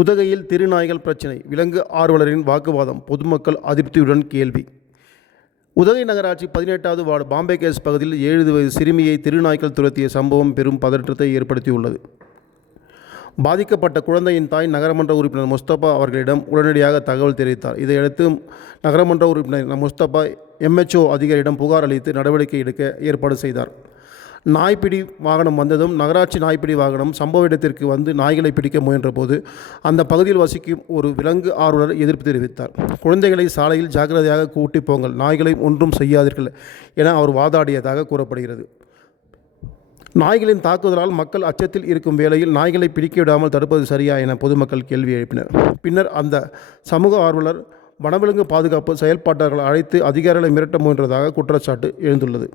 உதகையில் திருநாய்கள் பிரச்சினை, விலங்கு ஆர்வலரின் வாக்குவாதம், பொதுமக்கள் அதிருப்தியுடன் கேள்வி. உதகை நகராட்சி 18வது வார்டு பாம்பே கேஸ் பகுதியில் 7 வயது சிறுமியை திருநாய்கள் துரத்திய சம்பவம் பெரும் பதற்றத்தை ஏற்படுத்தியுள்ளது. பாதிக்கப்பட்ட குழந்தையின் தாய் நகரமன்ற உறுப்பினர் முஸ்தபா அவர்களிடம் உடனடியாக தகவல் தெரிவித்தார். இதையடுத்து நகரமன்ற உறுப்பினர் முஸ்தபா MHO அதிகாரியிடம் புகார் அளித்து நடவடிக்கை எடுக்க ஏற்பாடு செய்தார். நாய்ப்பிடி வாகனம் வந்ததும் நகராட்சி நாய்ப்பிடி வாகனம் சம்பவ இடத்திற்கு வந்து நாய்களை பிடிக்க முயன்றபோது அந்த பகுதியில் வசிக்கும் ஒரு விலங்கு ஆர்வலர் எதிர்ப்பு தெரிவித்தார். குழந்தைகளை சாலையில் ஜாக்கிரதையாக கூட்டி போங்கள், நாய்களை ஒன்றும் செய்யாதீர்கள் என அவர் வாதாடியதாக கூறப்படுகிறது. நாய்களின் தாக்குதலால் மக்கள் அச்சத்தில் இருக்கும் வேளையில் நாய்களை பிடிக்க விடாமல் தடுப்பது சரியா என பொதுமக்கள் கேள்வி எழுப்பினர். பின்னர் அந்த சமூக ஆர்வலர் வனவிலங்கு பாதுகாப்பு செயல்பாட்டாளர்களை அழைத்து அதிகாரிகளை மிரட்ட முயன்றதாக குற்றச்சாட்டு எழுந்துள்ளது.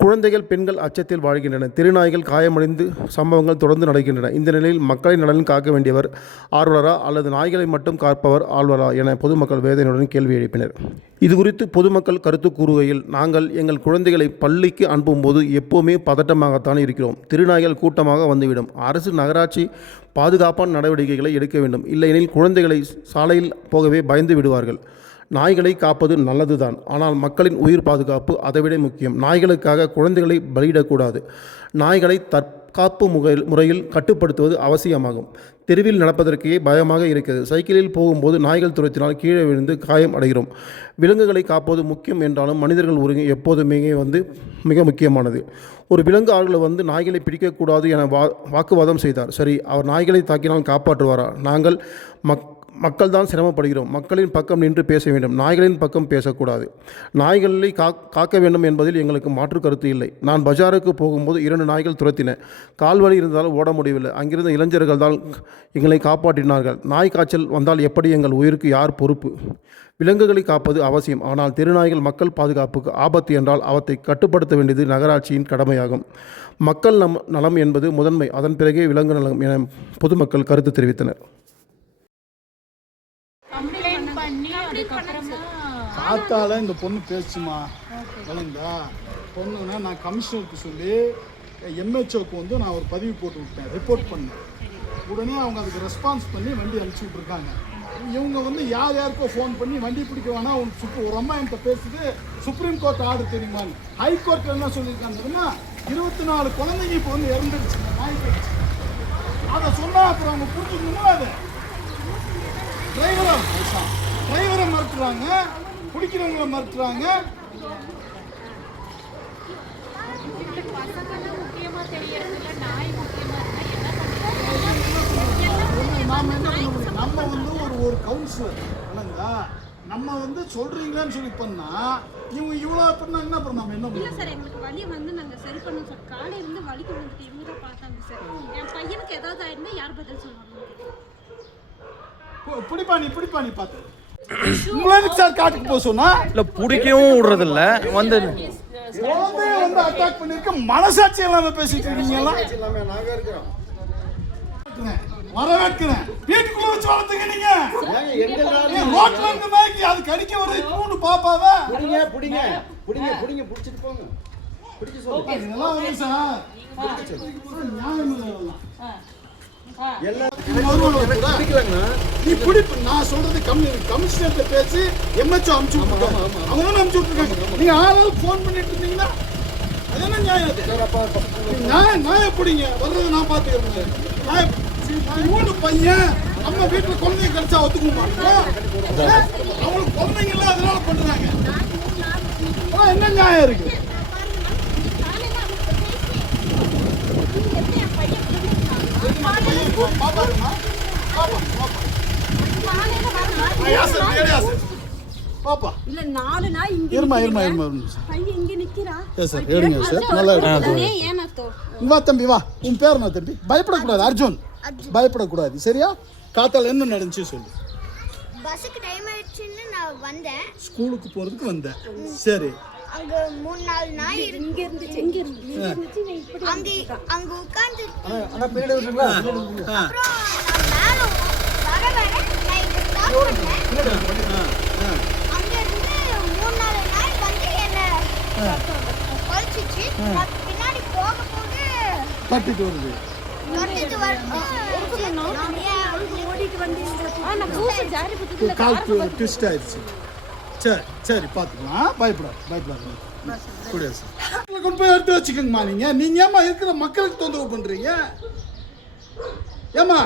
குழந்தைகள், பெண்கள் அச்சத்தில் வாழ்கின்றன. திருநாய்கள் காயமடைந்து சம்பவங்கள் தொடர்ந்து நடக்கின்றன. இந்த நிலையில் மக்களின் நலன் காக்க வேண்டியவர் ஆர்வலரா அல்லது நாய்களை மட்டும் காப்பவர் ஆர்வலரா என பொதுமக்கள் வேதனையுடன் கேள்வி எழுப்பினர். இதுகுறித்து பொதுமக்கள் கருத்து கூறுகையில், நாங்கள் எங்கள் குழந்தைகளை பள்ளிக்கு அனுப்பும்போது எப்போவுமே பதட்டமாகத்தான் இருக்கிறோம். திருநாய்கள் கூட்டமாக வந்துவிடும். அரசு நகராட்சி பாதுகாப்பான நடவடிக்கைகளை எடுக்க வேண்டும். இல்லையெனில் குழந்தைகளை சாலையில் போகவே பயந்து விடுவார்கள். நாய்களை காப்பது நல்லதுதான், ஆனால் மக்களின் உயிர் பாதுகாப்பு அதைவிட முக்கியம். நாய்களுக்காக குழந்தைகளை பலியிடக்கூடாது. நாய்களை தற்காப்பு முறையில் கட்டுப்படுத்துவது அவசியமாகும். தெருவில் நடப்பதற்கே பயமாக இருக்கிறது. சைக்கிளில் போகும்போது நாய்கள் துரத்தினால் கீழே விழுந்து காயம் அடைகிறோம். விலங்குகளை காப்பது முக்கியம் என்றாலும் மனிதர்கள் உரிமை எப்போதுமே மிக முக்கியமானது. ஒரு விலங்கு ஆர்வலர் நாய்களை பிடிக்கக்கூடாது என வாக்குவாதம் செய்தார். சரி, அவர் நாய்களை தாக்கினால் காப்பாற்றுவாரா? நாங்கள் மக்கள் தான் சிரமப்படுகிறோம். மக்களின் பக்கம் நின்று பேச வேண்டும், நாய்களின் பக்கம் பேசக்கூடாது. நாய்களை காக்க வேண்டும் என்பதில் எங்களுக்கு மாற்று கருத்து இல்லை. நான் பஜாருக்கு போகும்போது 2 நாய்கள் துரத்தின. கால்வலி இருந்தாலும் ஓட முடியவில்லை. அங்கிருந்த இளைஞர்கள் தான் எங்களை காப்பாற்றினார்கள். நாய் காய்ச்சல் வந்தால் எப்படி எங்கள் உயிருக்கு யார் பொறுப்பு? விலங்குகளை காப்பது அவசியம், ஆனால் திருநாய்கள் மக்கள் பாதுகாப்புக்கு ஆபத்து என்றால் அவற்றை கட்டுப்படுத்த வேண்டியது நகராட்சியின் கடமையாகும். மக்கள் நலம் என்பது முதன்மை, அதன் பிறகே விலங்கு நலம் என பொதுமக்கள் கருத்து தெரிவித்தனர். காத்தால இந்த பொண்ணு பேசுமா வளர்ந்தா பொண்ணுன்னா நான் கமிஷனருக்கு சொல்லி MHOக்கு நான் ஒரு பதிவு போட்டு விட்டேன், ரிப்போர்ட் பண்ணேன். உடனே அவங்க அதுக்கு ரெஸ்பான்ஸ் பண்ணி வண்டி அனுப்பிச்சி விட்ருக்காங்க. இவங்க யார் யாருக்கோ ஃபோன் பண்ணி வண்டி பிடிக்க வேணா ஒரு அம்மா என்கிட்ட பேசுது, சுப்ரீம் கோர்ட் ஆர்டர் தெரியுமான்னு. ஹைகோர்ட்டில் என்ன சொல்லியிருக்காங்கன்னா 24 குழந்தைங்க இப்போ இறந்துருச்சு நாய் கடிச்சு. அதை சொன்னால் அப்புறம் அவங்க புரிஞ்சுக்கணுமா? அது டிரைவரை மறுக்கிறாங்க, பிடிக்கிறவங்களை மறுக்கிறாங்க. நாம என்ன பண்ண முடியும்? நம்ம ஒரு கவுன்சிலர் இல்லைங்களா, நம்ம சொல்றீங்களான்னு சொல்லி பண்ணா இவங்க இவ்வளோ பண்ணாங்கன்னா அப்புறம் நம்ம என்ன பண்ணலாம்? சார், எங்களுக்கு வலி நாங்கள் சரி பண்ணோம் சார். காலையிலேருந்து வலிக்கு வந்துட்டு இவங்க தான் பார்த்தாங்க சார். என் பையனுக்கு ஏதாவது ஆயிருந்தா யார் பதில் சொல்லுவாங்க? பிடிப்பா நீ பார்த்து உங்களுக்கு சார் காட்டுக்கு போக சொன்னா இல்ல பிடிக்கவும் விடுறது இல்ல. அட்டாக் பண்ணிருக்க மனசாட்சி எல்லாமே பேசிட்டு இருக்கீங்களா? வரவேற்கிறேன். வீட்டுக்குள்ள வச்சு வளர்த்துங்க நீங்க. ரோட்ல இருந்து நாய்க்கு அது கடிக்க வருது கூண்டு பாப்பாவ புடிங்க புடிச்சிட்டு போங்க. பிடிக்க சொல்லுங்க. இதெல்லாம் வந்து சார் நியாயம் இல்ல. நீ பிடிப்பு நான் சொல்றது கமிஷனர்கிட்ட பேசி MHO அனுப்பிச்சு விட்டுருக்காங்க. அவங்க தானே அனுப்பிச்சு விட்டுருக்காங்க. நீங்க ஆளால் ஃபோன் பண்ணிட்டு இருந்தீங்கன்னா அது என்ன நியாயம்? நாயை பிடிங்க, வர்றது நான் பார்த்துக்கிறேன். மூணு பையன் நம்ம வீட்டுல குழந்தைங்க கிடைச்சா ஒத்துக்குமா? அவங்களுக்கு குழந்தைங்க இல்ல, அதனால பண்றாங்க. என்ன நியாயம் இருக்கு? பயப்படக்கூடாது அர்ஜுன், பயப்படக்கூடாது. சரியா? காத்தால என்ன நடந்துச்சு சொல்லு. பஸ்ஸுக்கு டைம் ஆயிடுச்சுன்னு நான் வந்தேன், ஸ்கூலுக்கு போறதுக்கு வந்தேன். சரி, அங்க 3-4 நாய் இங்க இருந்துச்சு. அங்க உட்கார்ந்து அப்புறம் மேல அங்க இருந்து 3-4 நாய் வந்து என்ன கொல்ச்சிச்சு. பின்னாடி போக தட்டிட்டு வருது. கூட்டிட்டு வந்து நான் பூசு ஜாரி புத்தகத்துல கால் ட்விஸ்ட் ஆயிடுச்சு. சரி சரி பார்த்துக்கலாம், பயப்படாது கூடிய சார் கொண்டு போய் எடுத்து வச்சுக்கோங்கம்மா. நீங்கள் ஏமா இருக்கிற மக்களுக்கு தொந்தரவு பண்ணுறீங்க? ஏம்மா